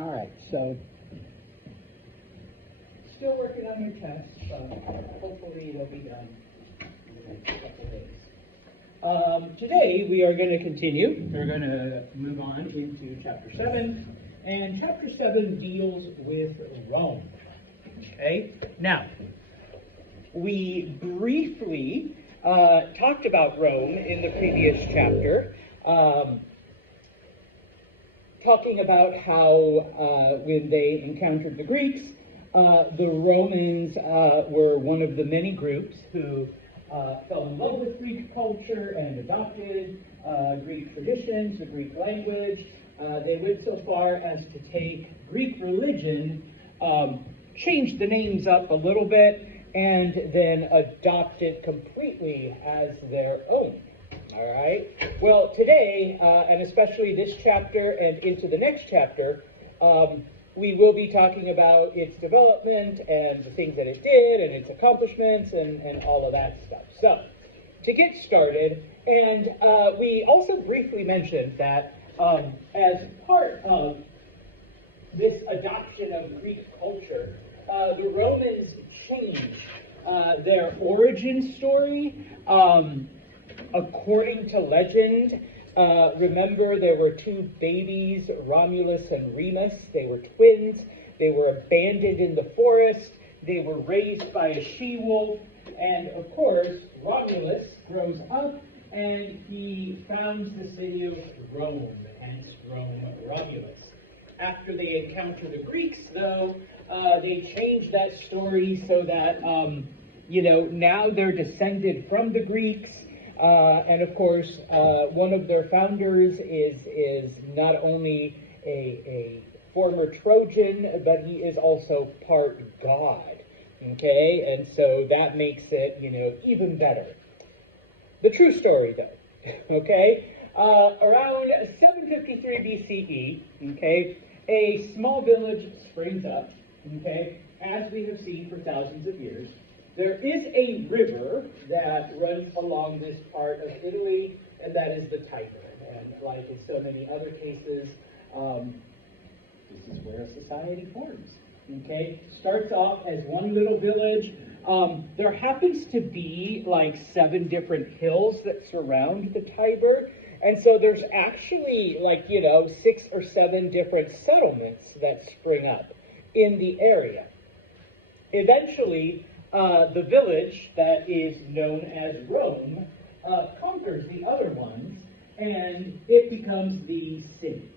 All right, so still working on your test, but hopefully it'll be done in the next couple of days. Today we are going to continue. We're going to move on into chapter 7, and chapter 7 deals with Rome. Okay, now we briefly talked about Rome in the previous chapter. Talking about how when they encountered the Greeks, the Romans were one of the many groups who fell in love with Greek culture and adopted Greek traditions, the Greek language. They went so far as to take Greek religion, change the names up a little bit, and then adopt it completely as their own. All right. Well, today, and especially this chapter and into the next chapter, we will be talking about its development and the things that it did and its accomplishments and all of that stuff. So, to get started, and we also briefly mentioned that as part of this adoption of Greek culture, the Romans changed their origin story. According to legend, remember there were two babies, Romulus and Remus. They were twins. They were abandoned in the forest. They were raised by a she-wolf. And of course, Romulus grows up and he founds the city of Rome, hence Rome Romulus. After they encounter the Greeks, though, they changed that story so that, now they're descended from the Greeks. And of course, one of their founders is not only a former Trojan, but he is also part God. Okay, and so that makes it, even better. The true story, though, okay, around 753 BCE, okay, a small village springs up, okay, as we have seen for thousands of years. There is a river that runs along this part of Italy, and that is the Tiber. And like in so many other cases, this is where a society forms. Okay, starts off as one little village. There happens to be like 7 different hills that surround the Tiber, and so there's actually 6 or 7 different settlements that spring up in the area. Eventually, the village that is known as Rome conquers the other ones, and it becomes the city.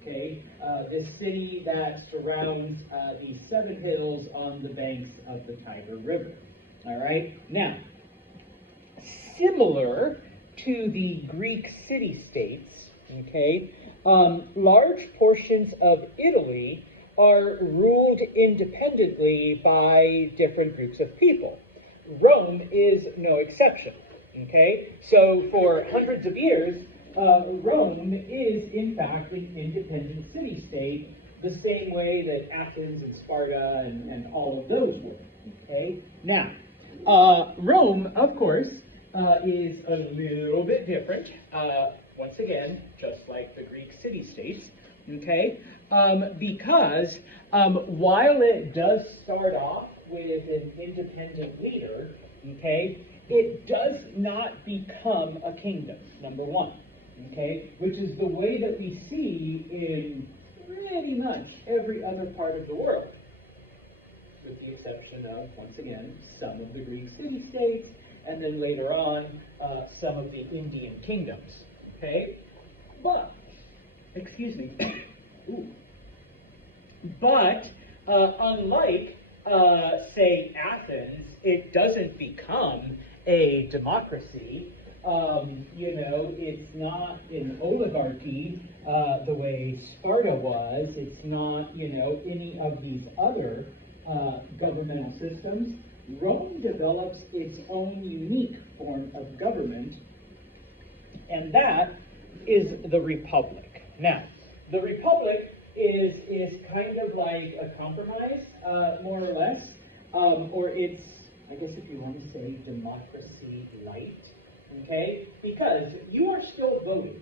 Okay, the city that surrounds these 7 hills on the banks of the Tiber River. All right. Now, similar to the Greek city-states, okay, large portions of Italy are ruled independently by different groups of people. Rome is no exception, okay? So for hundreds of years, Rome is in fact an independent city-state, the same way that Athens and Sparta and all of those were, okay? Now, Rome, of course, is a little bit different, once again, just like the Greek city-states, okay? Because while it does start off with an independent leader, okay, it does not become a kingdom, number one, okay, which is the way that we see in pretty much every other part of the world, with the exception of, once again, some of the Greek city-states, and then later on, some of the Indian kingdoms, okay? But, excuse me, But unlike, say, Athens, it doesn't become a democracy. It's not an oligarchy the way Sparta was. It's not, any of these other governmental systems. Rome develops its own unique form of government, and that is the Republic. Now, the Republic is kind of like a compromise, more or less, or it's, I guess if you want to say, democracy light, okay? Because you are still voting,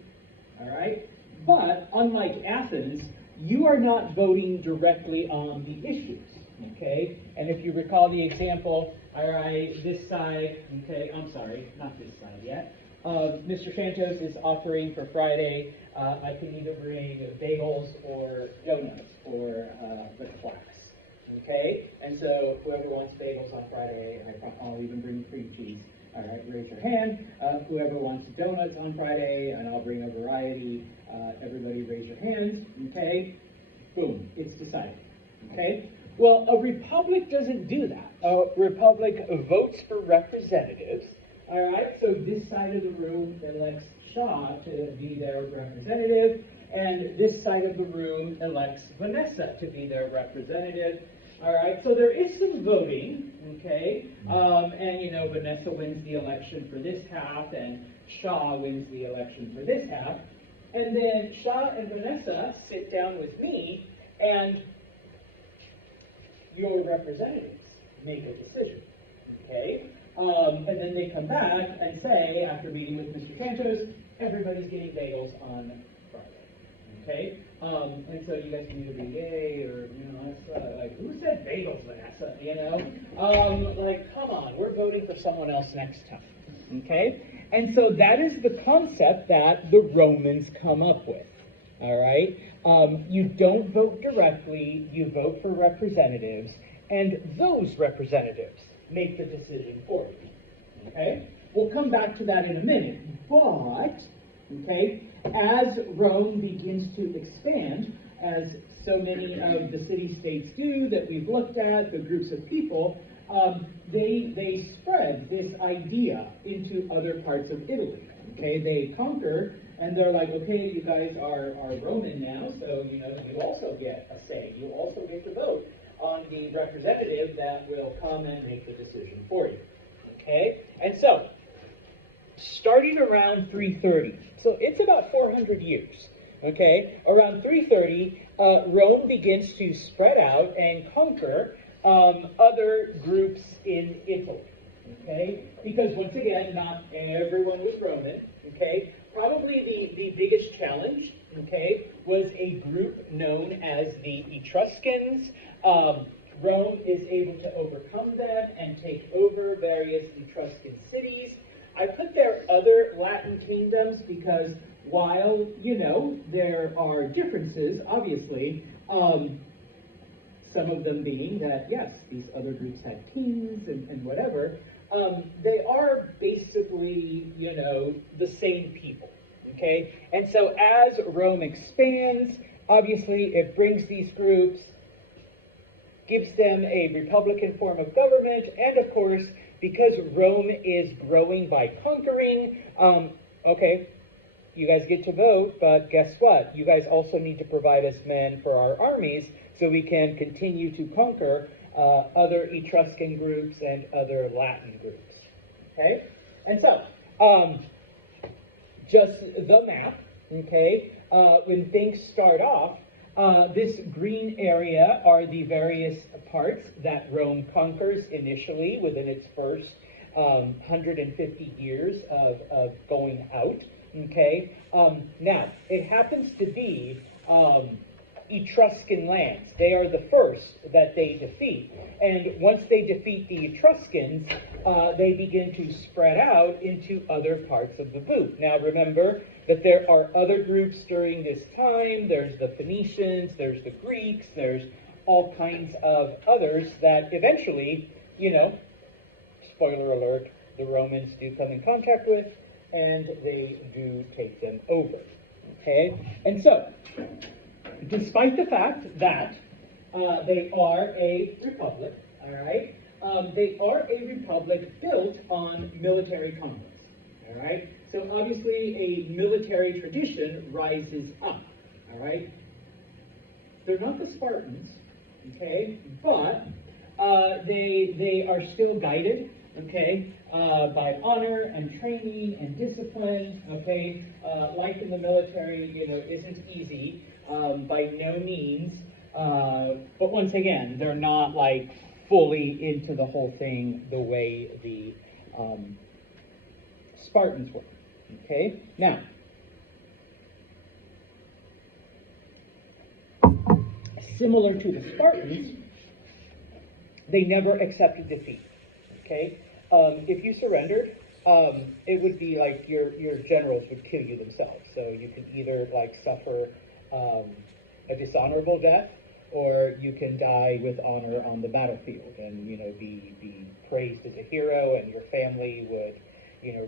all right? But unlike Athens, you are not voting directly on the issues, okay? And if you recall the example, all right, this side, okay, I'm sorry, not this side yet. Mr. Santos is offering for Friday, I can either bring bagels or donuts for the class, okay? And so whoever wants bagels on Friday, I'll even bring cream cheese. All right, raise your hand. Whoever wants donuts on Friday, and I'll bring a variety. Everybody raise your hands, okay? Boom, it's decided, okay? Well, a republic doesn't do that. A republic votes for representatives, all right? So this side of the room elects Shaw to be their representative, and this side of the room elects Vanessa to be their representative. All right, so there is some voting, okay? And, you know, Vanessa wins the election for this half, and Shaw wins the election for this half. And then Shaw and Vanessa sit down with me, and your representatives make a decision, okay? And then they come back and say, after meeting with Mr. Santos, everybody's getting bagels on Friday, okay? And so you guys can either be yay or, you know, it's, like, who said bagels, Vanessa, you know? Like, come on, we're voting for someone else next time, okay? And so that is the concept that the Romans come up with, all right? You don't vote directly, you vote for representatives, and those representatives make the decision for you, okay? We'll come back to that in a minute, but, okay, as Rome begins to expand, as so many of the city-states do that we've looked at, the groups of people, they spread this idea into other parts of Italy, okay? They conquer, and they're like, okay, you guys are Roman now, so, you know, you also get a say. You also get to vote on the representative that will come and make the decision for you, okay? And so, starting around 330, so it's about 400 years, okay? Around 330, Rome begins to spread out and conquer other groups in Italy, okay? Because once again, not everyone was Roman, okay? Probably the biggest challenge, okay, was a group known as the Etruscans. Rome is able to overcome them and take over various Etruscan cities. I put there other Latin kingdoms because while, you know, there are differences, obviously, some of them being that, yes, these other groups had kings and whatever, they are basically, you know, the same people, okay? And so as Rome expands, obviously it brings these groups, gives them a republican form of government, and of course, because Rome is growing by conquering, okay, you guys get to vote, but guess what? You guys also need to provide us men for our armies so we can continue to conquer other Etruscan groups and other Latin groups, okay? And so, just the map, okay? When things start off, this green area are the various parts that Rome conquers initially within its first 150 years of going out, okay? Now, it happens to be Etruscan lands. They are the first that they defeat. And once they defeat the Etruscans, they begin to spread out into other parts of the boot. Now remember that there are other groups during this time. There's the Phoenicians, there's the Greeks, there's all kinds of others that eventually, you know, spoiler alert, the Romans do come in contact with, and they do take them over, okay? And so, despite the fact that they are a republic, all right, they are a republic built on military conflicts, all right? So obviously a military tradition rises up, all right? They're not the Spartans, okay, but they are still guided, okay, by honor and training and discipline, okay? Life in the military, you know, isn't easy, by no means, but once again, they're not like fully into the whole thing the way the Spartans were, okay? Now, similar to the Spartans, they never accepted defeat. Okay, if you surrendered, it would be like your generals would kill you themselves. So you can either like suffer a dishonorable death, or you can die with honor on the battlefield, and be praised as a hero, and your family would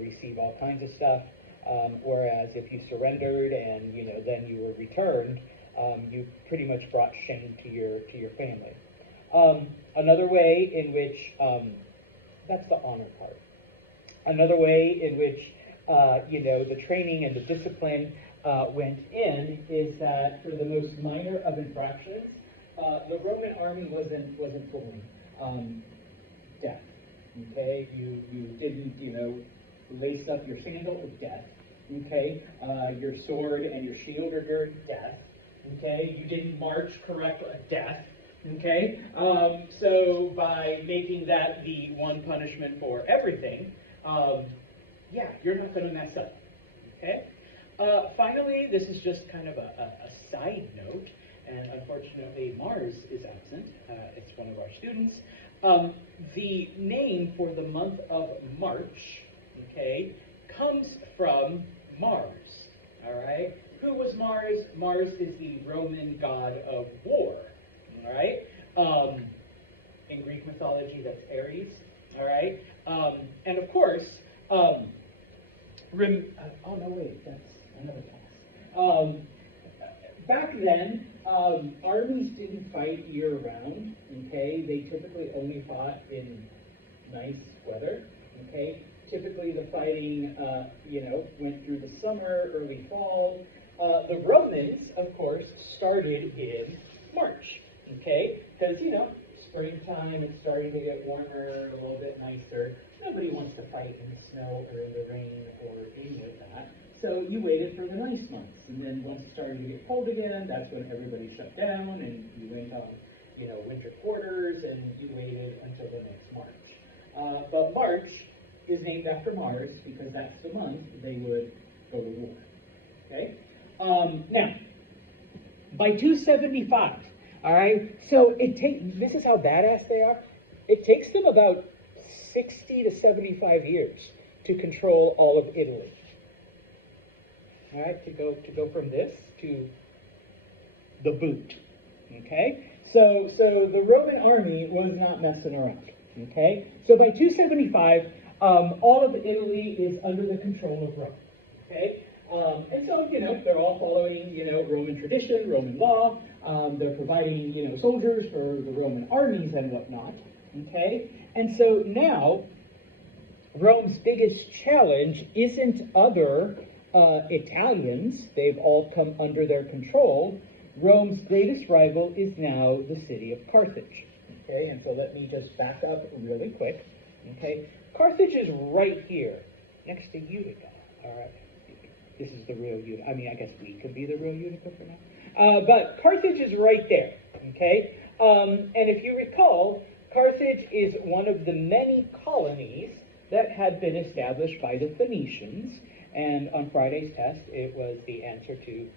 receive all kinds of stuff. Whereas if you surrendered and then you were returned, you pretty much brought shame to your family. Another way in which that's the honor part. Another way in which the training and the discipline went in is that for the most minor of infractions, the Roman army wasn't pulling death. Okay, you didn't lace up your sandal with death. Okay, your sword and your shield are your death. Okay, you didn't march correctly, death. Okay, so by making that the one punishment for everything, you're not going to mess up. Okay. Finally, this is just kind of a side note, and unfortunately Mars is absent. It's one of our students. The name for the month of March, okay, comes from Mars. All right. Who was Mars? Mars is the Roman god of war. All right. In Greek mythology, that's Ares. All right. And of course, oh no, wait, that's another class. Back then, armies didn't fight year-round. Okay, they typically only fought in nice weather. Okay, typically the fighting, went through the summer, early fall. The Romans, of course, started in March. Okay, because springtime, it's starting to get warmer, a little bit nicer. Nobody wants to fight in the snow or in the rain or any of that. So you waited for the nice months, and then once it started to get cold again, that's when everybody shut down, and you went on, winter quarters, and you waited until the next March. But March is named after Mars because that's the month they would go to war. Okay. Now, by 275. All right, so this is how badass they are. It takes them about 60 to 75 years to control all of Italy. All right, to go from this to the boot. Okay, so the Roman army was not messing around. Okay, so by 275, all of Italy is under the control of Rome. Okay, and so they're all following Roman tradition, Roman law. They're providing, soldiers for the Roman armies and whatnot, okay? And so now, Rome's biggest challenge isn't other Italians. They've all come under their control. Rome's greatest rival is now the city of Carthage, okay? And so let me just back up really quick, okay? Carthage is right here, next to Utica, all right? This is the real Utica. I mean, I guess we could be the real Utica for now. But Carthage is right there, okay? And if you recall, Carthage is one of the many colonies that had been established by the Phoenicians. And on Friday's test, it was the answer to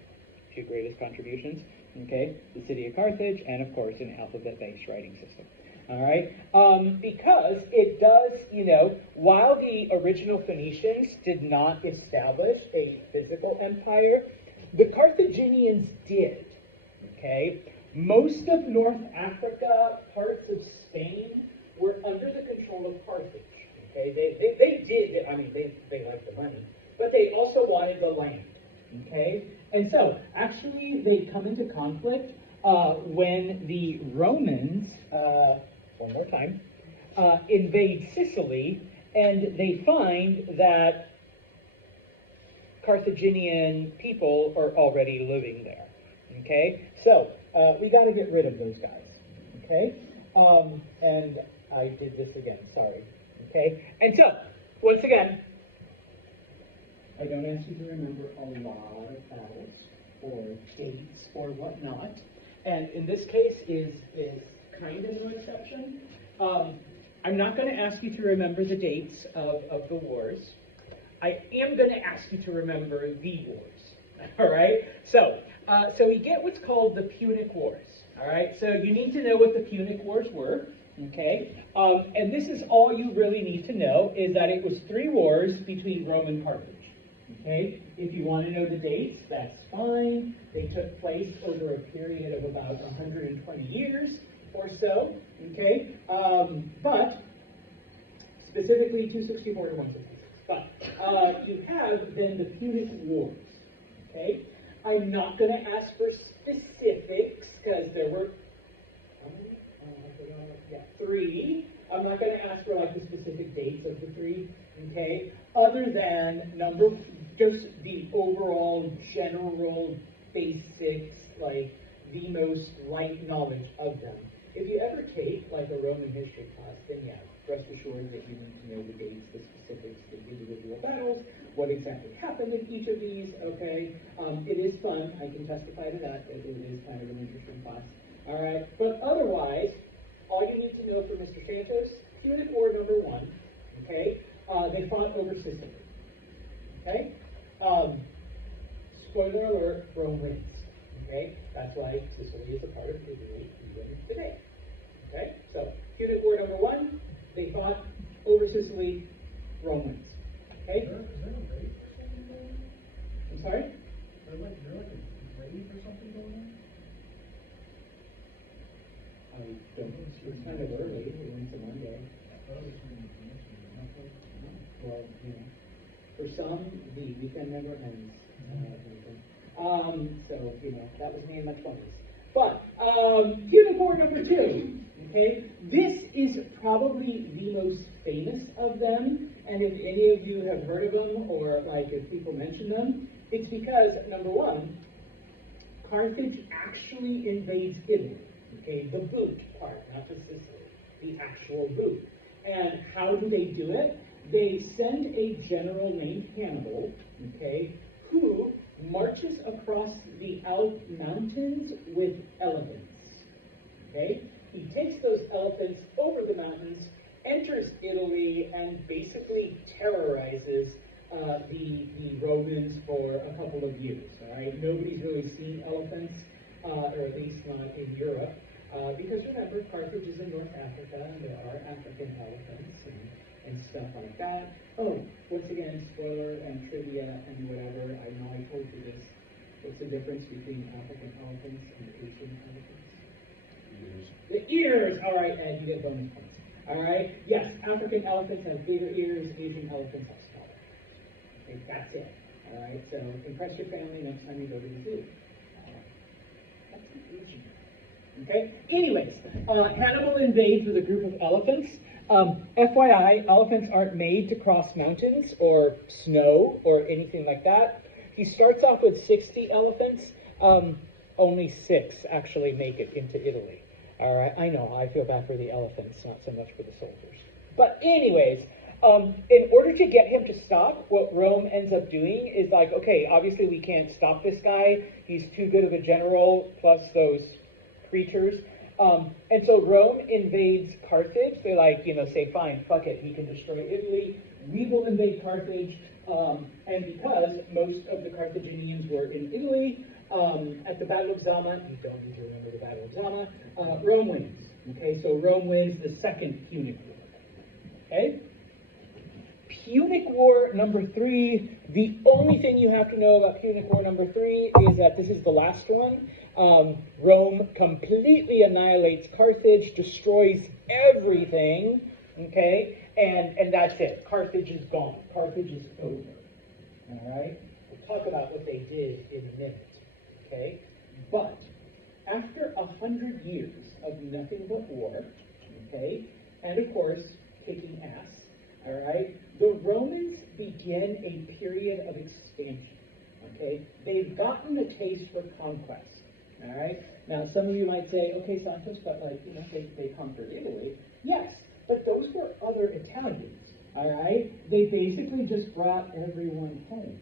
two greatest contributions, okay? The city of Carthage, and of course, an alphabet-based writing system. All right, because it does, while the original Phoenicians did not establish a physical empire, the Carthaginians did, okay? Most of North Africa, parts of Spain, were under the control of Carthage, okay? They did, they liked the money, but they also wanted the land, okay? And so, actually, they come into conflict when the Romans, one more time, invade Sicily, and they find that Carthaginian people are already living there, okay? So, we got to get rid of those guys, okay? And I did this again, sorry, okay? And so, once again, I don't ask you to remember a lot of battles or dates or whatnot, and in this case is kind of no exception. I'm not going to ask you to remember the dates of the wars. I am going to ask you to remember the wars, all right? So we get what's called the Punic Wars, All right, so you need to know what the Punic Wars were, okay? And this is all you really need to know, is that it was 3 wars between Rome and Carthage, okay? If you want to know the dates, that's fine. They took place over a period of about 120 years or so, okay? But specifically 264 to 166. But you have then the Punic Wars, okay? I'm not going to ask for specifics because there were 3. I'm not going to ask for like the specific dates of the 3, okay? Other than just the overall general basics, like the most light knowledge of them. If you ever take like a Roman history class, then yeah, rest assured that you need to know the dates, the specifics, the individual battles, what exactly happened in each of these, okay? It is fun, I can testify to that, it is kind of an interesting class. All right, but otherwise, all you need to know for Mr. Santos, Punic War number 1, okay? They fought over Sicily, okay? Spoiler alert, Rome wins, okay? That's why Sicily is a part of Italy even today, okay? So, Punic War number 1, they fought over Sicily, Rome wins, okay? I'm sorry? Is there like a grave or something going on? I don't know, it's kind of early, it's a Monday. Well, you know, for some, the weekend never ends. So, you know, that was me in my 20s. But, Punic War number 2, okay? This is probably the most famous of them, and if any of you have heard of them, or like if people mention them, it's because, number 1, Carthage actually invades Italy, okay? The boot part, not the Sicily, the actual boot. And how do they do it? They send a general named Hannibal, okay, who marches across the Alp mountains with elephants, okay? He takes those elephants over the mountains, enters Italy, and basically terrorizes the Romans for a couple of years, all right? Nobody's really seen elephants, or at least not in Europe, because remember, Carthage is in North Africa, and there are African elephants and stuff like that. Oh, once again, spoiler and trivia and whatever, I know I told you this. What's the difference between African elephants and Asian elephants? Ears. The ears! All right, Ed, you get bonus points. All right, yes, African elephants have bigger ears, Asian elephants have smaller. Okay, that's it. All right, so impress your family next time you go to the zoo. That's an Asian. Okay, anyways, Hannibal invades with a group of elephants. FYI, elephants aren't made to cross mountains or snow or anything like that. He starts off with 60 elephants. Only 6 actually make it into Italy. All right, I know, I feel bad for the elephants, not so much for the soldiers. But anyways, in order to get him to stop, what Rome ends up doing is like, okay, obviously we can't stop this guy. He's too good of a general, plus those creatures. And so Rome invades Carthage. They like, say, fine, fuck it, he can destroy Italy. We will invade Carthage. And because most of the Carthaginians were in Italy, at the Battle of Zama, you don't need to remember the Battle of Zama, Rome wins. Okay, so Rome wins the Second Punic War. Okay? Punic War number 3, the only thing you have to know about Punic War number 3 is that this is the last one. Rome completely annihilates Carthage, destroys everything, okay? And that's it. Carthage is gone. Carthage is over. All right? We'll talk about what they did in a minute, okay? But after 100 years of nothing but war, okay, and of course, kicking ass, all right, the Romans begin a period of expansion, okay? They've gotten a taste for conquest, all right? Now, some of you might say, okay, Santos, but they conquered Italy. Yes, but those were other Italians, all right? They basically just brought everyone home,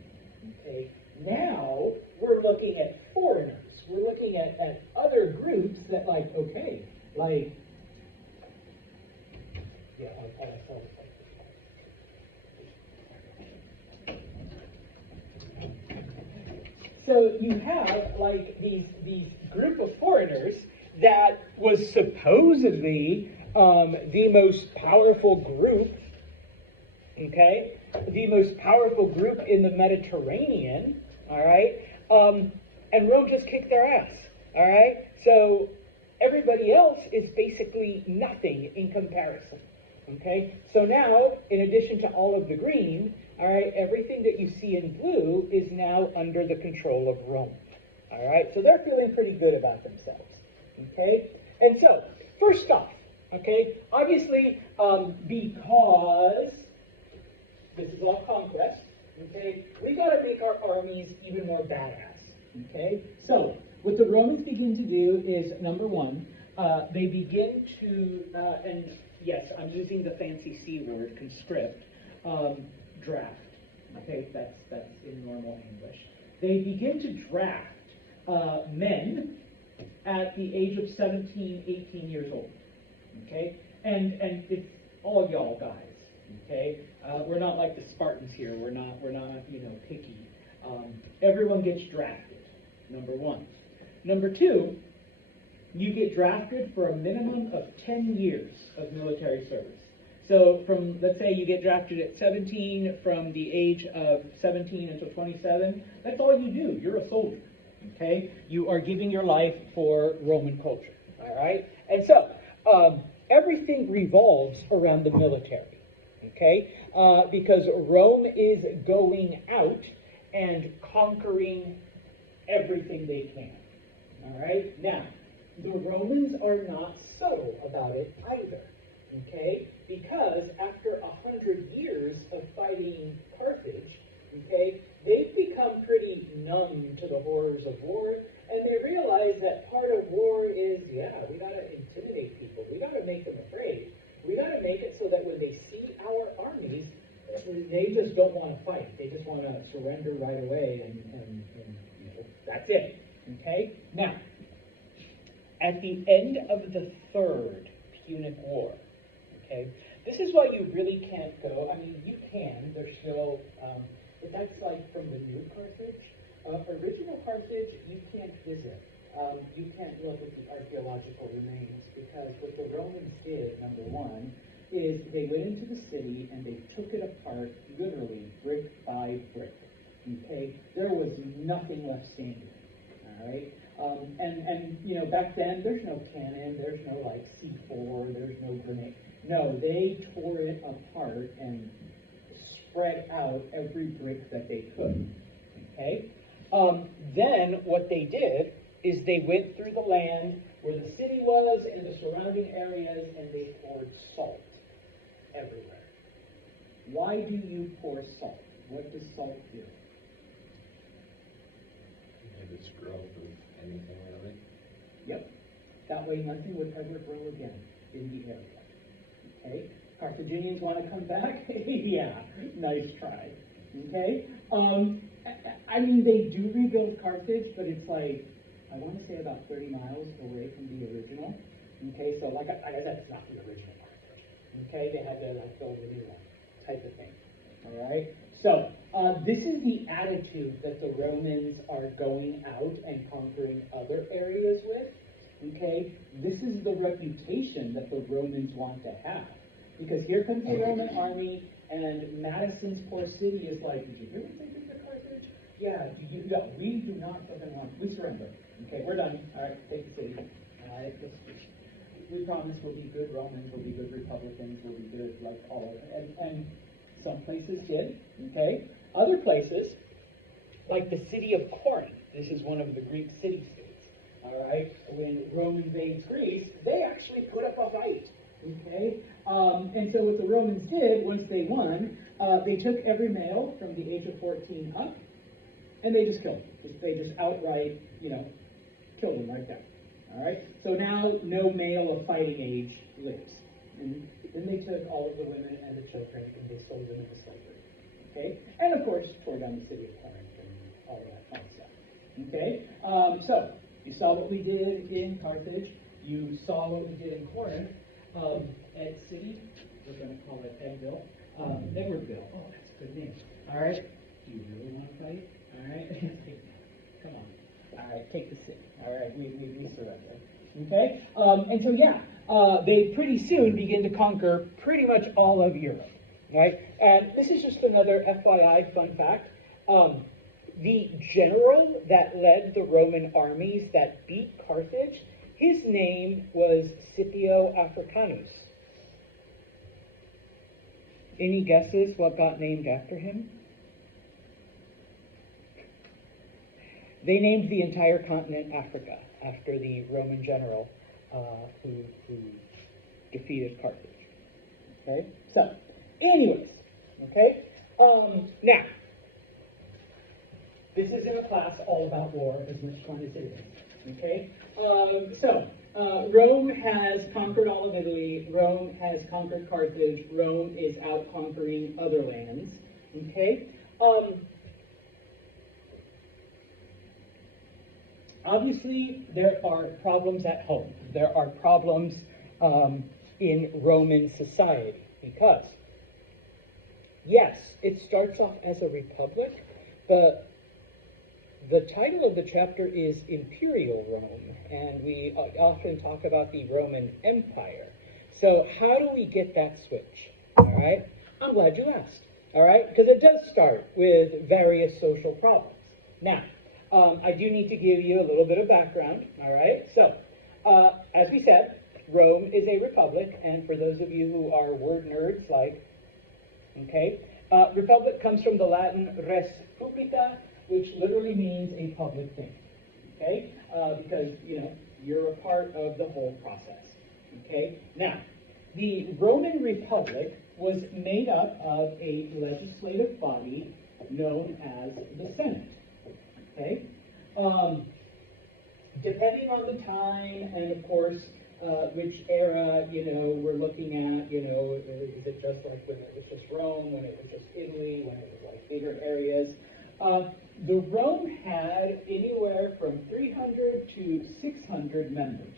okay? Now, we're looking at foreigners. We're looking at other groups that so you have these group of foreigners that was supposedly the most powerful group, okay, the most powerful group in the Mediterranean, all right, and Rome just kicked their ass, all right? So everybody else is basically nothing in comparison, okay? So now, in addition to all of the green, all right, everything that you see in blue is now under the control of Rome, all right? So they're feeling pretty good about themselves, okay? And so, first off, okay, obviously, because this is all conquest, okay, we got to make our armies even more badass, okay? So, what the Romans begin to do is, number one, they begin to, and yes, I'm using the fancy C word, conscript, draft, okay, that's in normal English. They begin to draft men at the age of 17, 18 years old, okay? And it's all y'all guys, okay? We're not like the Spartans here. We're not, picky. Everyone gets drafted, number one. Number two, you get drafted for a minimum of 10 years of military service. So let's say you get drafted at 17, from the age of 17 until 27, that's all you do. You're a soldier, okay? You are giving your life for Roman culture, all right? And so, everything revolves around the military, okay? Because Rome is going out and conquering everything they can, all right? Now, the Romans are not subtle about it either, okay? Because after 100 years of fighting Carthage, okay, they've become pretty numb to the horrors of war, and they realize that part of war is, we gotta intimidate people. We gotta make them afraid. We gotta make it so that when they see our armies, they just don't want to fight. They just want to surrender right away, and that's it. Okay? Now, at the end of the Third Punic War, okay, this is why you really can't go. I mean, you can. There's still, but that's like from the new Carthage. Original Carthage, you can't visit. You can't look at the archaeological remains, because what the Romans did, number one, is they went into the city and they took it apart, literally, brick by brick. Okay? There was nothing left standing. All right? And back then, there's no cannon, there's no, like, C4, there's no grenade. No, they tore it apart and spread out every brick that they could. Okay? Then what they did is they went through the land where the city was and the surrounding areas, and they poured salt everywhere. Why do you pour salt? What does salt do? Inhibits growth of anything, really. Yep. That way nothing would ever grow again in the area. Okay? Carthaginians want to come back? Yeah, nice try. Okay? I mean, they do rebuild Carthage, but it's like, I want to say about 30 miles away from the original. Okay, so like I said, it's not the original Carthage. Okay, they had to build a new one, type of thing. All right. So this is the attitude that the Romans are going out and conquering other areas with. Okay, this is the reputation that the Romans want to have, because here comes the Roman army, and Madison's poor city is like, did you hear what they did to Carthage? Yeah, we do not fucking want. We surrender. Okay, we're done. All right, take the city. We promise we'll be good Romans, we'll be good Republicans, we'll be good, like, all of it. And some places did, okay? Other places, like the city of Corinth, this is one of the Greek city-states, all right? When Rome invades Greece, they actually put up a fight, okay? And so what the Romans did, once they won, they took every male from the age of 14 up, and they just killed them. They just outright, killed them right there. All right? So now no male of fighting age lives. And then they took all of the women and the children and they sold them into slavery. Okay? And of course, tore down the city of Corinth and all of that fun stuff. Okay? So you saw what we did in Carthage. You saw what we did in Corinth. Ed City, we're going to call it Edville. Edwardville. Oh, that's a good name. All right? Do you really want to fight? All right? Come on. All right, take the city. All right, we surrender. Okay, and so yeah, they pretty soon begin to conquer pretty much all of Europe, right? And this is just another FYI fun fact. The general that led the Roman armies that beat Carthage, his name was Scipio Africanus. Any guesses what got named after him? They named the entire continent Africa after the Roman general who defeated Carthage. Okay, so, anyways, okay, now, this isn't a class all about war, as much fun as it is, okay? Rome has conquered all of Italy, Rome has conquered Carthage, Rome is out conquering other lands, okay? Obviously, there are problems at home. There are problems in Roman society because, yes, it starts off as a republic, but the title of the chapter is Imperial Rome, and we often talk about the Roman Empire. So how do we get that switch? All right, I'm glad you asked. All right, because it does start with various social problems. Now, I do need to give you a little bit of background, all right? So, as we said, Rome is a republic, and for those of you who are word nerds, like, okay, republic comes from the Latin res publica, which literally means a public thing, okay? Because, you know, you're a part of the whole process, okay? Now, the Roman Republic was made up of a legislative body known as the Senate. Okay? Depending on the time and, of course, which era, you know, we're looking at, you know, is it just like when it was just Rome, when it was just Italy, when it was like bigger areas? The Rome had anywhere from 300 to 600 members.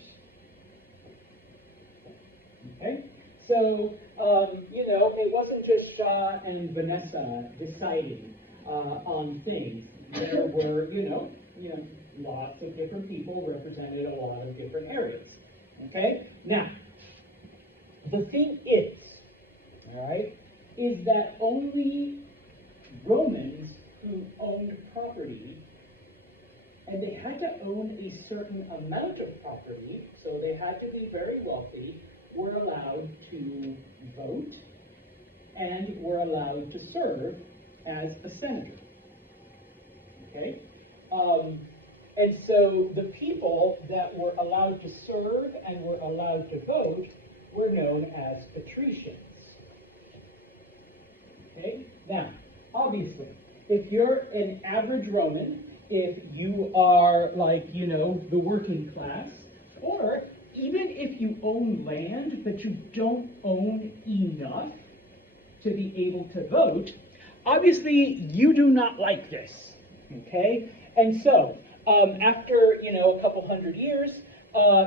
Okay? So, you know, it wasn't just Shah and Vanessa deciding on things. There were, you know, lots of different people represented a lot of different areas. Okay? Now, the thing is, all right, is that only Romans who owned property, and they had to own a certain amount of property, so they had to be very wealthy, were allowed to vote and were allowed to serve as a senator. Okay? And so the people that were allowed to serve and were allowed to vote were known as patricians. Okay? Now, obviously, if you're an average Roman, if you are like, you know, the working class, or even if you own land but you don't own enough to be able to vote, obviously you do not like this. Okay? And so, after, you know, a couple hundred years,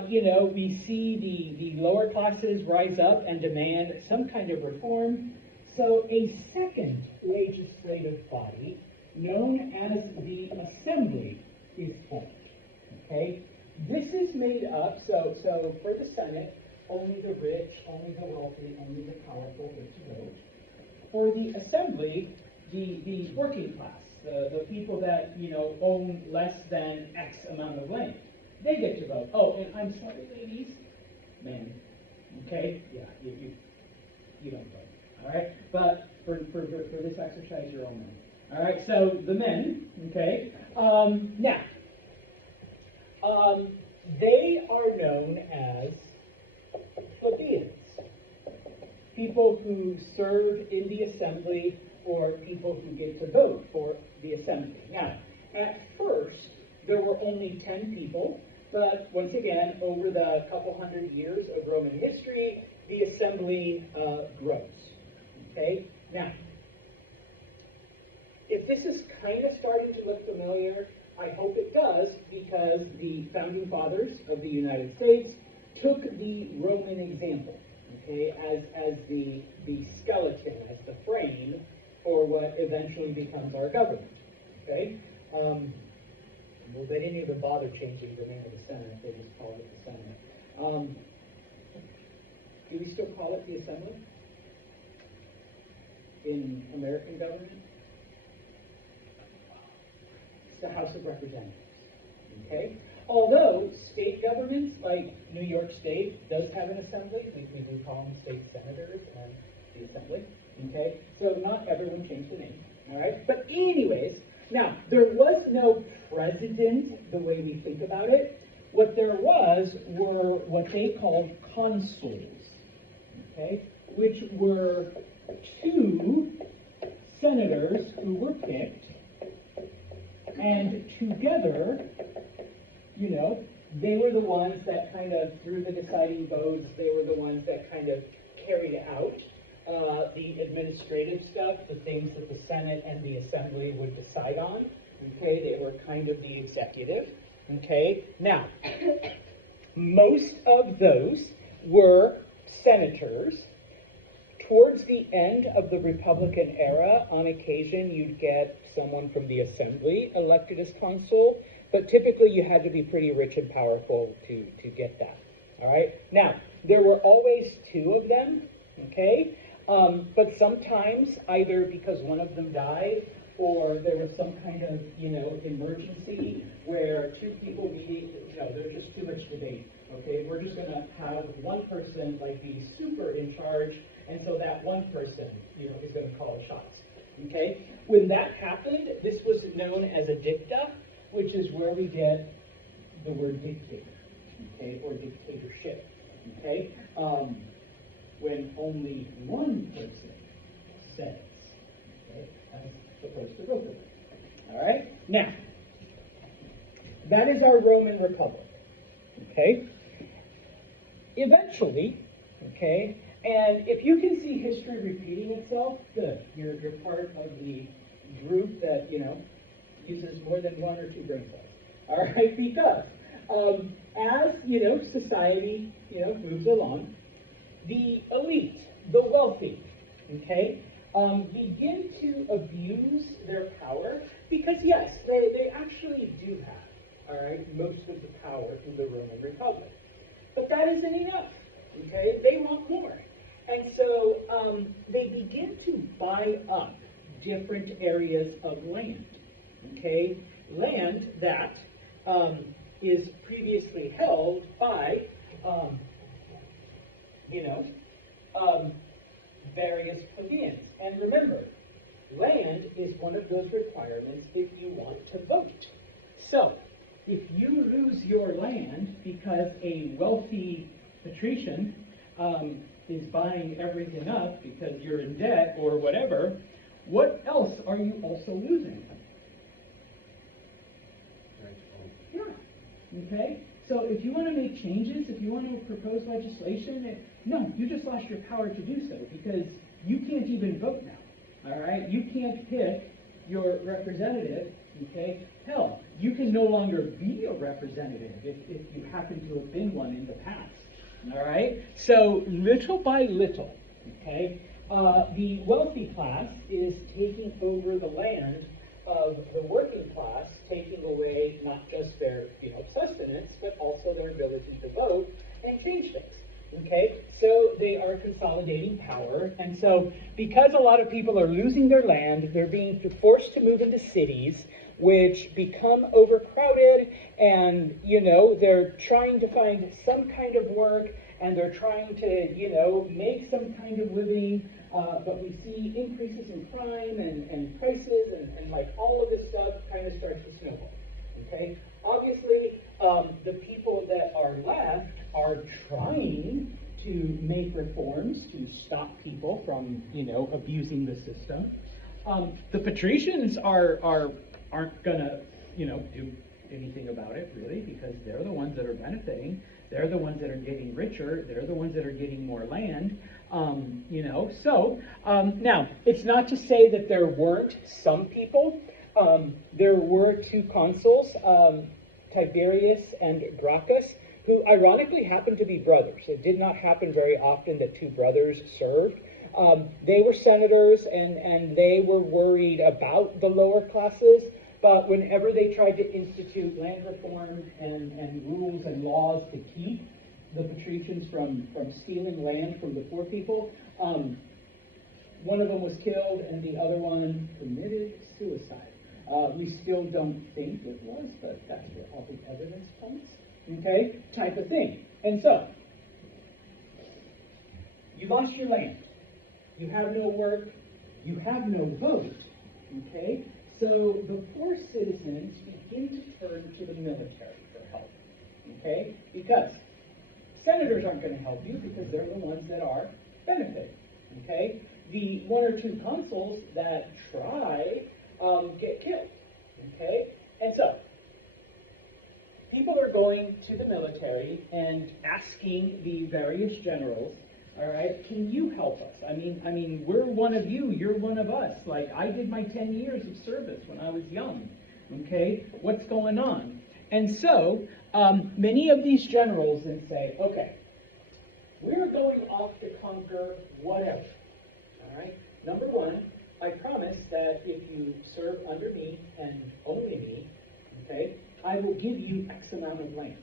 you know, we see the lower classes rise up and demand some kind of reform. So a second legislative body, known as the Assembly, is formed. Okay? This is made up, so for the Senate, only the rich, only the wealthy, only the powerful get to vote. For the Assembly, the working class, the people that, you know, own less than X amount of land, they get to vote. Oh, and I'm sorry, ladies, men, okay? Yeah, you don't vote, all right? But for this exercise, you're all men. All right, so the men, okay? Now, they are known as plebeians, people who serve in the assembly or people who get to vote for the assembly. Now, at first, there were only 10 people, but once again, over the couple hundred years of Roman history, the assembly grows. Okay? Now, if this is kind of starting to look familiar, I hope it does, because the founding fathers of the United States took the Roman example, okay, as the skeleton, as the frame for what eventually becomes our government, okay? Well, they didn't even bother changing the name of the Senate, they just called it the Senate. Do we still call it the Assembly in American government? It's the House of Representatives. Okay? Although state governments like New York State does have an assembly, we do call them state senators and the assembly. Okay? So not everyone changed the name. All right? But anyways, now there was no president the way we think about it. What there were what they called consuls. Okay? Which were two senators who were picked, and together, you know, they were the ones that kind of threw the deciding votes. They were the ones that kind of carried out the administrative stuff, the things that the Senate and the Assembly would decide on. Okay, they were kind of the executive. Okay, now, most of those were senators. Towards the end of the Republican era, on occasion, you'd get someone from the Assembly elected as consul. But typically, you had to be pretty rich and powerful to get that. All right. Now, there were always two of them. Okay. But sometimes, either because one of them died, or there was some kind of, you know, emergency where two people needing, you know, there's just too much debate. Okay. We're just going to have one person like be super in charge, and so that one person, you know, is going to call the shots. Okay. When that happened, this was known as a dicta, which is where we get the word dictator, okay, or dictatorship, okay? When only one person says, okay, as opposed to both of them. All right? Now, that is our Roman Republic, okay? Eventually, okay, and if you can see history repeating itself, good. You're part of the group that, you know, uses more than one or two brain cells. All right, because as, you know, society, you know, moves along, the elite, the wealthy, okay, begin to abuse their power because, yes, they actually do have, all right, most of the power in the Roman Republic. But that isn't enough, okay? They want more. And so they begin to buy up different areas of land. Okay, land that is previously held by, various plebeians. And remember, land is one of those requirements if you want to vote. So, if you lose your land because a wealthy patrician is buying everything up because you're in debt or whatever, what else are you also losing? Yeah. Okay? So if you want to make changes, if you want to propose legislation, no, you just lost your power to do so because you can't even vote now. All right? You can't pick your representative. Okay? Hell, you can no longer be a representative if you happen to have been one in the past. All right? So little by little, okay, the wealthy class is taking over the land of the working class, taking away not just their, sustenance, but also their ability to vote and change things. Okay, so they are consolidating power, and so because a lot of people are losing their land, they're being forced to move into cities, which become overcrowded, and they're trying to find some kind of work, and they're trying to make some kind of living, but we see increases in crime and prices, and like all of this stuff kind of starts to snowball. Okay, obviously the people that are left are trying to make reforms to stop people from, abusing the system. The patricians aren't gonna, do anything about it really, because they're the ones that are benefiting. They're the ones that are getting richer. They're the ones that are getting more land. So now it's not to say that there weren't some people. There were two consuls, Tiberius and Gracchus, who ironically happened to be brothers. It did not happen very often that two brothers served. They were senators, and they were worried about the lower classes, but whenever they tried to institute land reform and rules and laws to keep the patricians from stealing land from the poor people. One of them was killed and the other one committed suicide. We still don't think it was, but that's where all the evidence points. Okay, type of thing. And so, you lost your land. You have no work. You have no vote. Okay, so the poor citizens begin to turn to the military for help. Okay, because senators aren't going to help you because they're the ones that are benefiting. Okay, the one or two consuls that try get killed. Okay, and so people are going to the military and asking the various generals, all right, can you help us? I mean, we're one of you, you're one of us. Like, I did my 10 years of service when I was young. Okay, what's going on? And so many of these generals then say, okay, we're going off to conquer whatever. All right, number one, I promise that if you serve under me and only me, okay, I will give you X amount of land.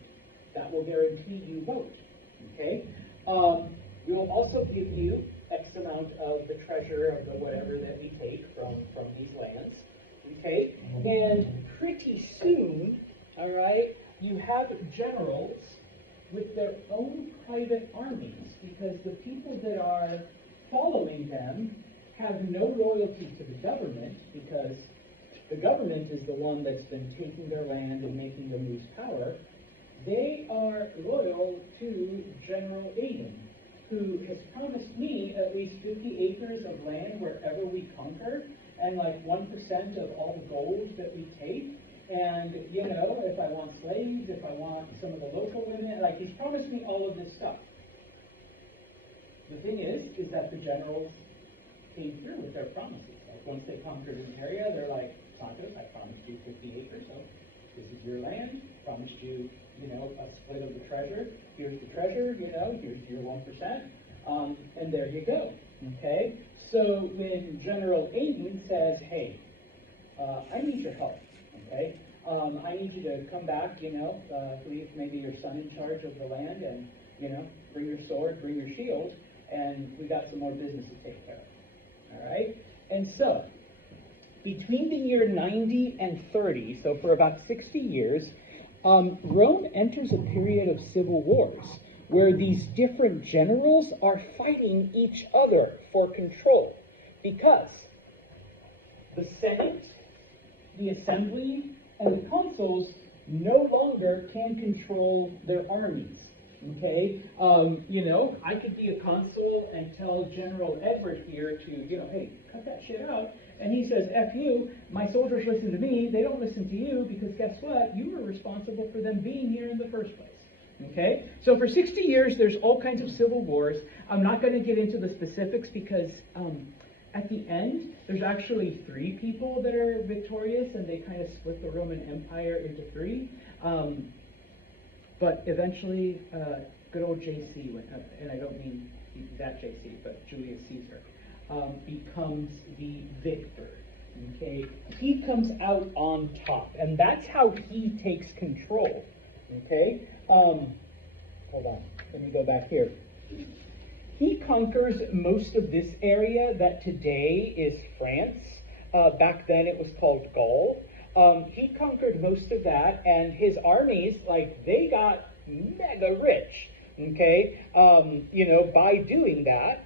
That will guarantee you vote. Okay, we will also give you X amount of the treasure of the whatever that we take from these lands. Okay, and pretty soon, all right, you have generals with their own private armies because the people that are following them have no loyalty to the government because the government is the one that's been taking their land and making them lose power. They are loyal to General Aden, who has promised me at least 50 acres of land wherever we conquer, and like 1% of all the gold that we take. And, you know, if I want slaves, if I want some of the local women, like he's promised me all of this stuff. The thing is that the generals came through with their promises. Like once they conquered an area, they're like, Santos, I promised you 50 acres, so this is your land. Promised you, you know, a split of the treasure. Here's the treasure, you know, here's your 1%. And there you go, okay? So when General Aden says, hey, I need your help, okay? I need you to come back, you know, leave maybe your son in charge of the land and, you know, bring your sword, bring your shield, and we got some more business to take care of, all right? And so, between the year 90 and 30, so for about 60 years, Rome enters a period of civil wars where these different generals are fighting each other for control because the Senate, the Assembly, and the consuls no longer can control their armies. Okay, you know, I could be a consul and tell General Edward here to, you know, hey, cut that shit out. And he says, F you, my soldiers listen to me, they don't listen to you, because guess what? You were responsible for them being here in the first place. Okay? So for 60 years, there's all kinds of civil wars. I'm not going to get into the specifics because at the end, there's actually 3 people that are victorious, and they kind of split the Roman Empire into 3. But eventually, good old JC, and I don't mean that JC, but Julius Caesar, becomes the victor. Okay, he comes out on top, and that's how he takes control. Okay, hold on, let me go back here. He conquers most of this area that today is France. Back then it was called Gaul. He conquered most of that, and his armies, like, they got mega rich, okay, you know, by doing that.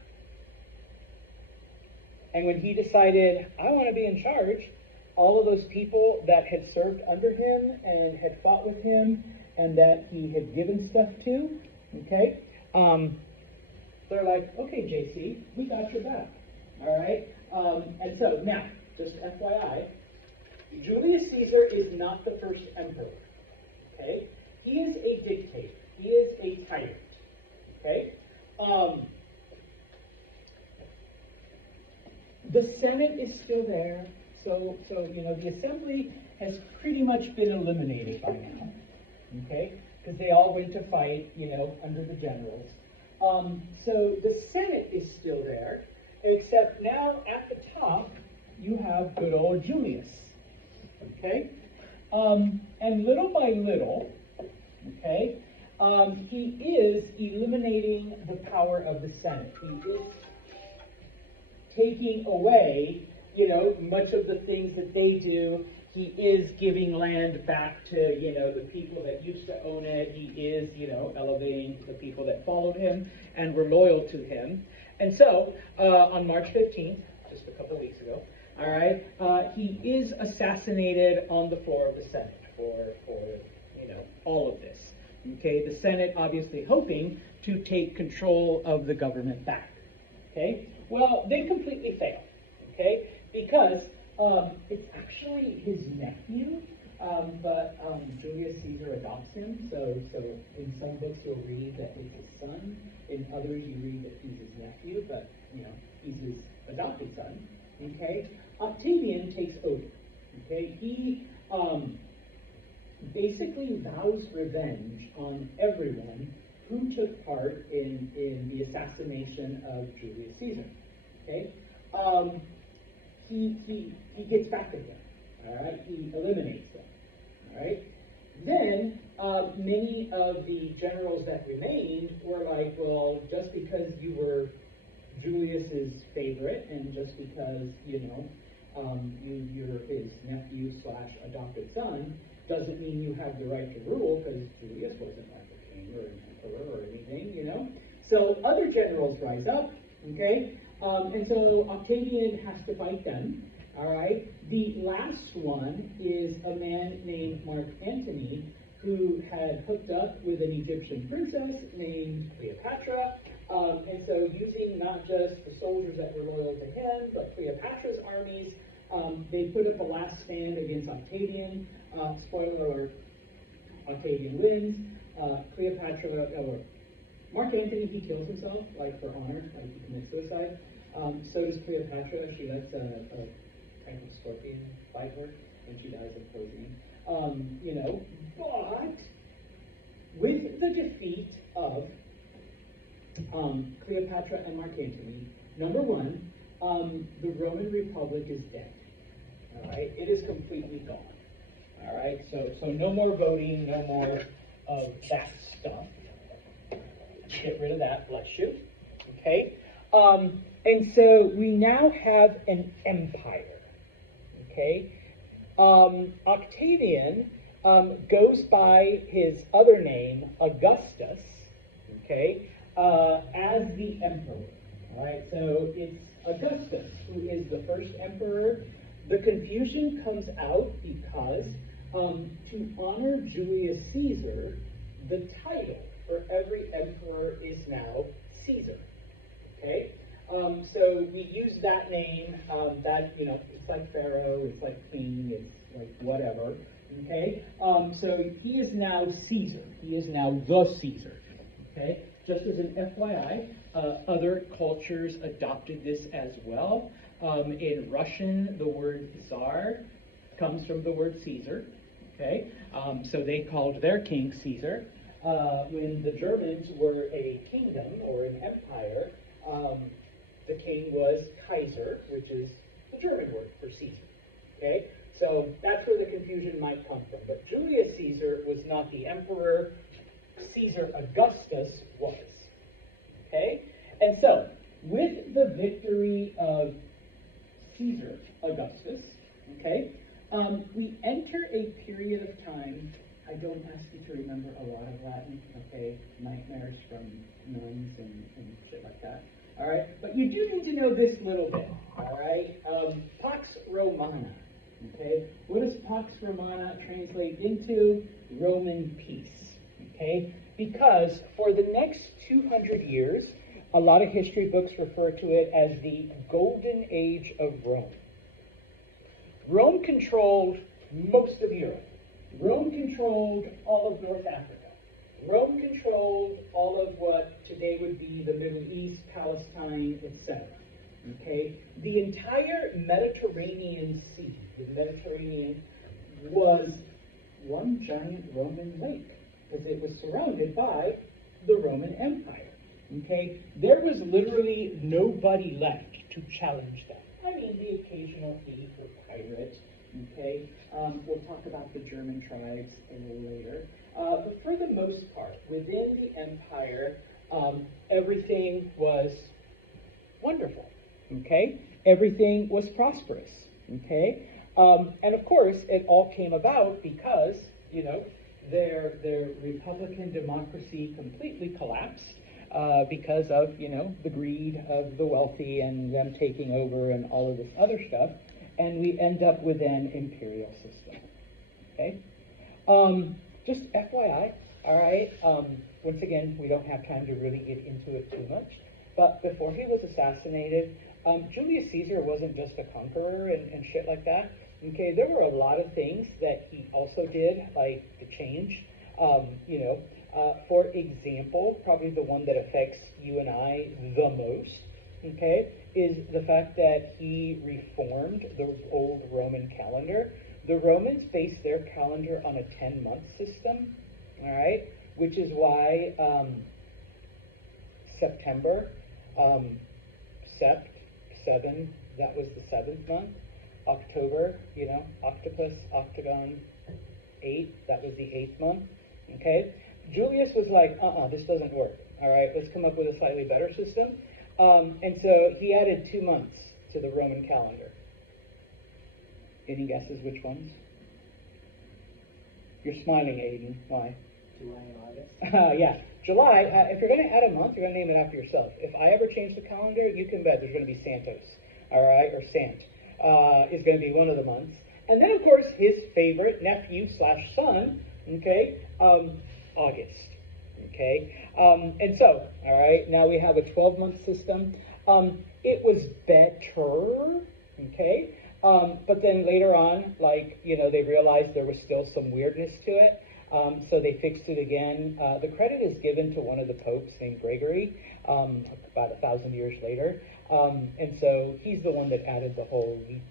And when he decided, I want to be in charge, all of those people that had served under him and had fought with him and that he had given stuff to, okay, they're like, okay, JC, we got your back, all right? And so now, just FYI, Julius Caesar is not the first emperor, okay? He is a dictator. He is a tyrant, okay? The Senate is still there, so you know, the Assembly has pretty much been eliminated by now, okay? Because they all went to fight, you know, under the generals. So the Senate is still there, except now at the top, you have good old Julius. Okay? And little by little, okay, he is eliminating the power of the Senate. He is taking away, much of the things that they do. He is giving land back to, the people that used to own it. He is, elevating the people that followed him and were loyal to him. And so, on March 15th, just a couple weeks ago, all right, he is assassinated on the floor of the Senate for all of this. Okay, the Senate obviously hoping to take control of the government back. Okay, well, they completely fail. Okay, because it's actually his nephew, but Julius Caesar adopts him. So in some books you'll read that it's his son. In others you read that he's his nephew, but he's his adopted son. Okay, Octavian takes over. Okay, he basically vows revenge on everyone who took part in the assassination of Julius Caesar. Okay, he gets back at them. All right, he eliminates them. All right, then many of the generals that remained were like, well, just because you were Julius's favorite, and just because you're his nephew / adopted son, doesn't mean you have the right to rule, because Julius wasn't like a king or an emperor or anything, So other generals rise up, okay, and so Octavian has to fight them. All right. The last one is a man named Mark Antony, who had hooked up with an Egyptian princess named Cleopatra. And so using not just the soldiers that were loyal to him, but Cleopatra's armies, they put up a last stand against Octavian. Spoiler alert, Octavian wins. Cleopatra, or Mark Antony, he kills himself, like for honor, like he commits suicide. So does Cleopatra. She lets a kind of scorpion bite her, and she dies of poisoning. But with the defeat of Cleopatra and Mark Antony, number one, the Roman Republic is dead. All right, it is completely gone. All right, so no more voting, no more of that stuff. Get rid of that, bless you. Okay, and so we now have an empire. Okay, Octavian goes by his other name, Augustus. Okay, as the emperor. All right, so it's Augustus who is the first emperor. The confusion comes out because to honor Julius Caesar, the title for every emperor is now Caesar. Okay, so we use that name. It's like Pharaoh, it's like king, it's like whatever. Okay, so he is now Caesar. He is now the Caesar. Okay, just as an FYI, other cultures adopted this as well. In Russian, the word Tsar comes from the word Caesar. Okay, so they called their king Caesar. When the Germans were a kingdom or an empire, the king was Kaiser, which is the German word for Caesar. Okay, so that's where the confusion might come from. But Julius Caesar was not the emperor. Caesar Augustus was. Okay, and so with the victory of Caesar Augustus, okay, we enter a period of time. I don't ask you to remember a lot of Latin, okay? Nightmares from nuns and shit like that. All right, but you do need to know this little bit. All right, Pax Romana. Okay, what does Pax Romana translate into? Roman peace. Okay, because for the next 200 years, a lot of history books refer to it as the Golden Age of Rome. Rome controlled most of Europe. Rome controlled all of North Africa. Rome controlled all of what today would be the Middle East, Palestine, etc. Okay? The entire Mediterranean Sea, the Mediterranean, was one giant Roman lake, because it was surrounded by the Roman Empire. Okay? There was literally nobody left to challenge them. I mean, the occasional thief or pirate. Okay? We'll talk about the German tribes a little later. But for the most part, within the empire, everything was wonderful, okay? Everything was prosperous, okay? And of course, it all came about because, you know, their Republican democracy completely collapsed because of, you know, the greed of the wealthy and them taking over and all of this other stuff, and we end up with an imperial system, okay? Just FYI, all right, once again, we don't have time to really get into it too much, but before he was assassinated, Julius Caesar wasn't just a conqueror and shit like that. Okay, there were a lot of things that he also did, like to change. You know, for example, probably the one that affects you and I the most, okay, is the fact that he reformed the old Roman calendar. The Romans based their calendar on a 10-month system, all right, which is why September, seven, that was the 7th month. October, you know, octopus, octagon, 8, that was the 8th month, okay? Julius was like, this doesn't work, all right, let's come up with a slightly better system. And so he added 2 months to the Roman calendar. Any guesses which ones? You're smiling, Aiden, why? July and August. Yeah, July, if you're going to add a month, you're going to name it after yourself. If I ever change the calendar, you can bet there's going to be Santos, all right, or Sant. Is going to be one of the months. And then, of course, his favorite nephew/son, okay, August, okay? And so, all right, now we have a 12-month system. It was better, okay? But then later on, like, you know, they realized there was still some weirdness to it. So they fixed it again. The credit is given to one of the popes named Gregory, about 1,000 years later. And so he's the one that added the whole leap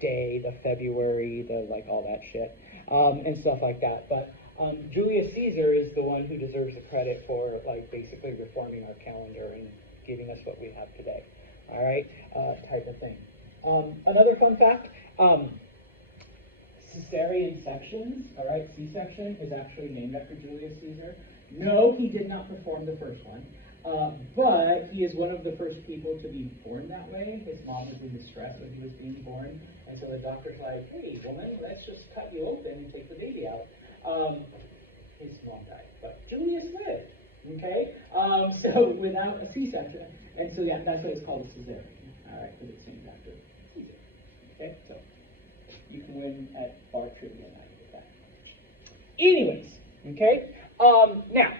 day, the February, the like all that shit, and stuff like that. But Julius Caesar is the one who deserves the credit for like basically reforming our calendar and giving us what we have today. All right, type of thing. Another fun fact. Cesarean sections, all right, C-section is actually named after Julius Caesar. No, he did not perform the first one, but he is one of the first people to be born that way. His mom was in distress when he was being born, and so the doctor's like, hey, woman, let's just cut you open and take the baby out. His mom died, but Julius lived, okay? So without a C-section, and so yeah, that's why it's called a cesarean, all right, because it's named after Caesar, okay? So you can win at bar trivia night with that. Anyways, okay? Now,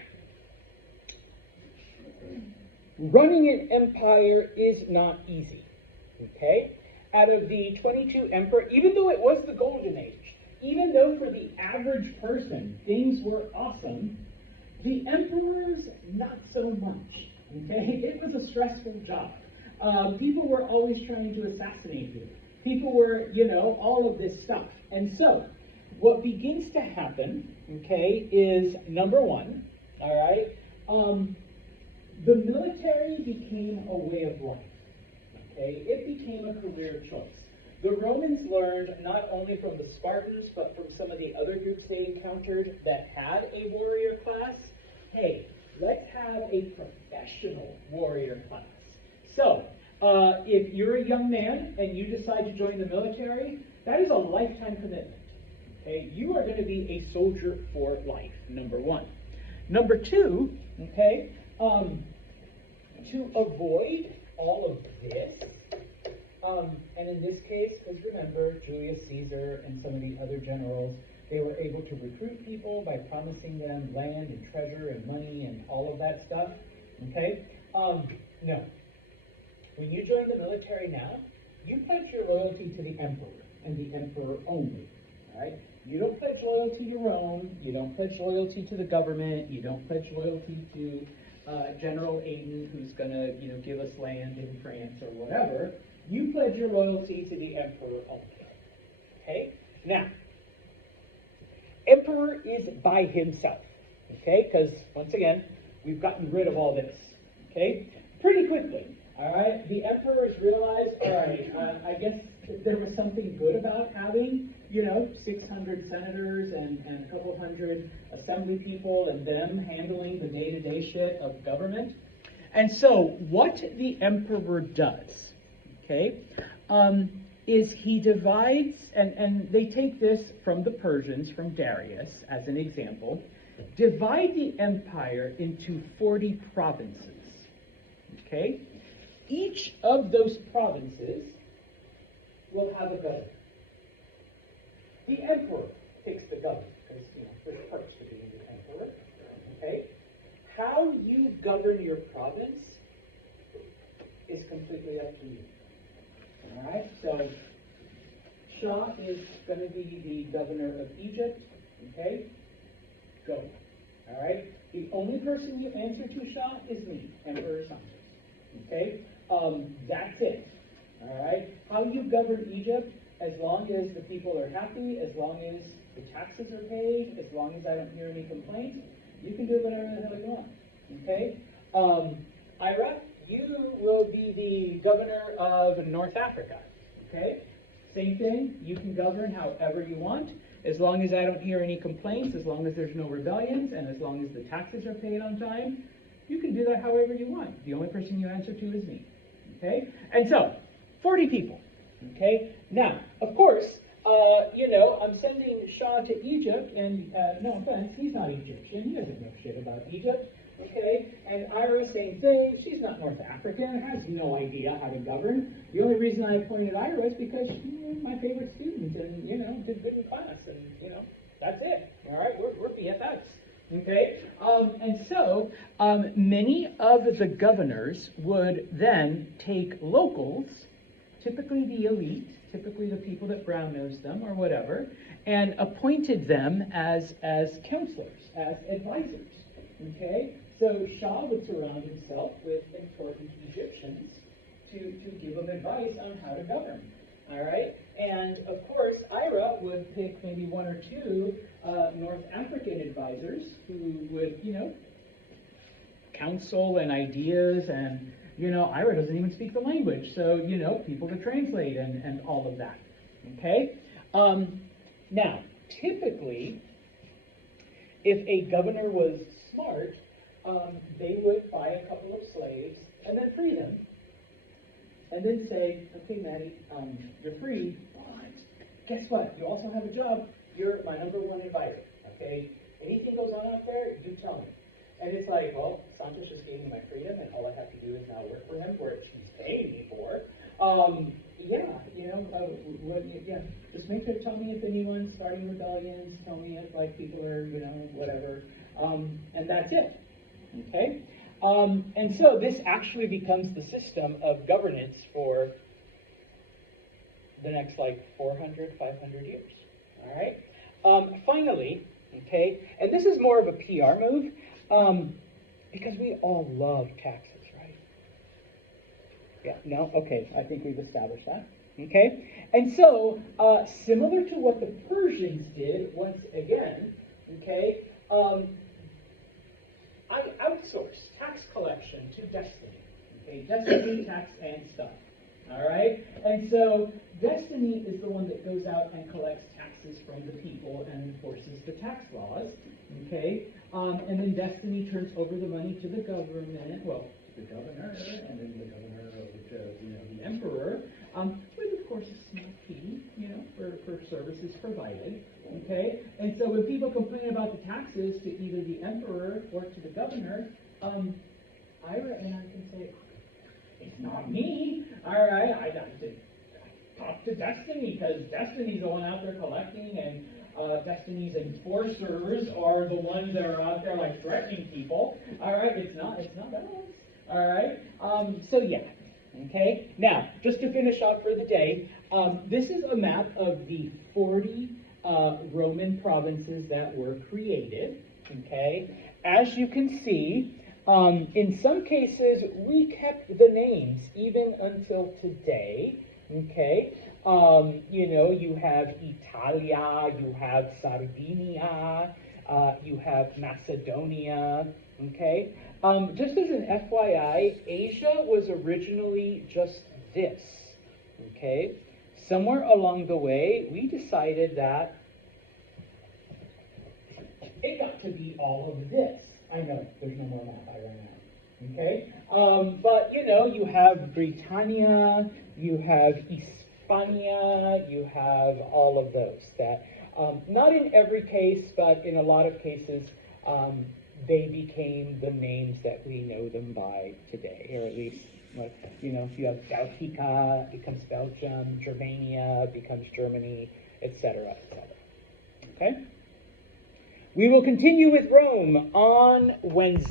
running an empire is not easy, okay? Out of the 22 emperors, even though it was the golden age, even though for the average person things were awesome, the emperors, not so much, okay? It was a stressful job. People were always trying to assassinate you. People were, you know, all of this stuff. And so, what begins to happen, okay, is number one, all right, the military became a way of life, okay? It became a career choice. The Romans learned not only from the Spartans, but from some of the other groups they encountered that had a warrior class, hey, let's have a professional warrior class. So, if you're a young man and you decide to join the military, that is a lifetime commitment. Okay, you are going to be a soldier for life, number one. Number two, okay, to avoid all of this, and in this case, because remember, Julius Caesar and some of the other generals, they were able to recruit people by promising them land and treasure and money and all of that stuff, okay? No. When you join the military now, you pledge your loyalty to the emperor, and the emperor only, all right? You don't pledge loyalty to Rome, you don't pledge loyalty to the government, you don't pledge loyalty to General Aiden, who's gonna, you know, give us land in France or whatever. You pledge your loyalty to the emperor only, okay? Now, emperor is by himself, okay? Because, once again, we've gotten rid of all this, okay? Pretty quickly. All right, the emperors realized, all right, I guess there was something good about having, 600 senators and a couple hundred assembly people and them handling the day-to-day shit of government. And so what the emperor does, okay, is he divides, and they take this from the Persians, from Darius, as an example, divide the empire into 40 provinces, okay? Each of those provinces will have a governor. The emperor picks the governor, because, there's perks to being the emperor, okay? How you govern your province is completely up to you. All right, so Shah is going to be the governor of Egypt, okay? Go. All right, the only person you answer to, Shah, is me, Emperor Santos, okay? That's it, all right? How you govern Egypt, as long as the people are happy, as long as the taxes are paid, as long as I don't hear any complaints, you can do whatever the hell you want, okay? Ira, you will be the governor of North Africa, okay? Same thing, you can govern however you want, as long as I don't hear any complaints, as long as there's no rebellions, and as long as the taxes are paid on time, you can do that however you want. The only person you answer to is me, okay? And so, 40 people, okay? Now, of course, I'm sending Shah to Egypt, and no offense, he's not Egyptian, he doesn't know shit about Egypt, okay? And Ira, same thing, she's not North African, has no idea how to govern. The only reason I appointed Ira is because she was my favorite student, and, did good in class, and, that's it, all right? We're BFFs. Okay, and so many of the governors would then take locals, typically the elite, typically the people that brown-nosed them or whatever, and appointed them as counselors, as advisors. Okay, so Shah would surround himself with important Egyptians to give him advice on how to govern. All right, and of course, Ira would pick maybe one or two North African advisors who would, counsel and ideas, and, Ira doesn't even speak the language, so, people to translate and all of that, okay? Now, typically, if a governor was smart, they would buy a couple of slaves and then free them. And then say, okay, Maddie, you're free, but guess what? You also have a job. You're my #1 advisor, okay? Anything goes on out there, you tell me. And it's like, well, Santos just gave me my freedom, and all I have to do is now work for him, which he's paying me for. Just make sure to tell me if anyone's starting rebellions, tell me if, people are, whatever. And that's it, okay? And so this actually becomes the system of governance for the next 400, 500 years, all right? Finally, okay, and this is more of a PR move, because we all love taxes, right? Yeah, no? Okay, I think we've established that, okay? And so, similar to what the Persians did, once again, okay, I outsource tax collection to Destiny. Okay, Destiny, tax, and stuff. All right? And so Destiny is the one that goes out and collects taxes from the people and enforces the tax laws. Okay? And then Destiny turns over the money to the government, well, to the governor, and then the governor over to, the emperor, with, of course, a small fee, for services provided. Okay? And so when people complain about the taxes to either the emperor or to the governor, Ira and I can say, it's not me. All right, I have to talk to Destiny, because Destiny's the one out there collecting, and Destiny's enforcers are the ones that are out there threatening people. All right, it's not us. All right, so yeah. Okay, now, just to finish off for the day, this is a map of the 40 Roman provinces that were created, okay? As you can see, in some cases, we kept the names even until today, okay? You have Italia, you have Sardinia, you have Macedonia, okay? Just as an FYI, Asia was originally just this, okay? Somewhere along the way, we decided that it got to be all of this. I know, there's no more map, I ran out, okay? But, you know, you have Britannia, you have Hispania, you have all of those that, not in every case, but in a lot of cases, they became the names that we know them by today, or at least, like, you know, if you have Belgica, it becomes Belgium, Germania becomes Germany, etc., etc. Okay? We will continue with Rome on Wednesday.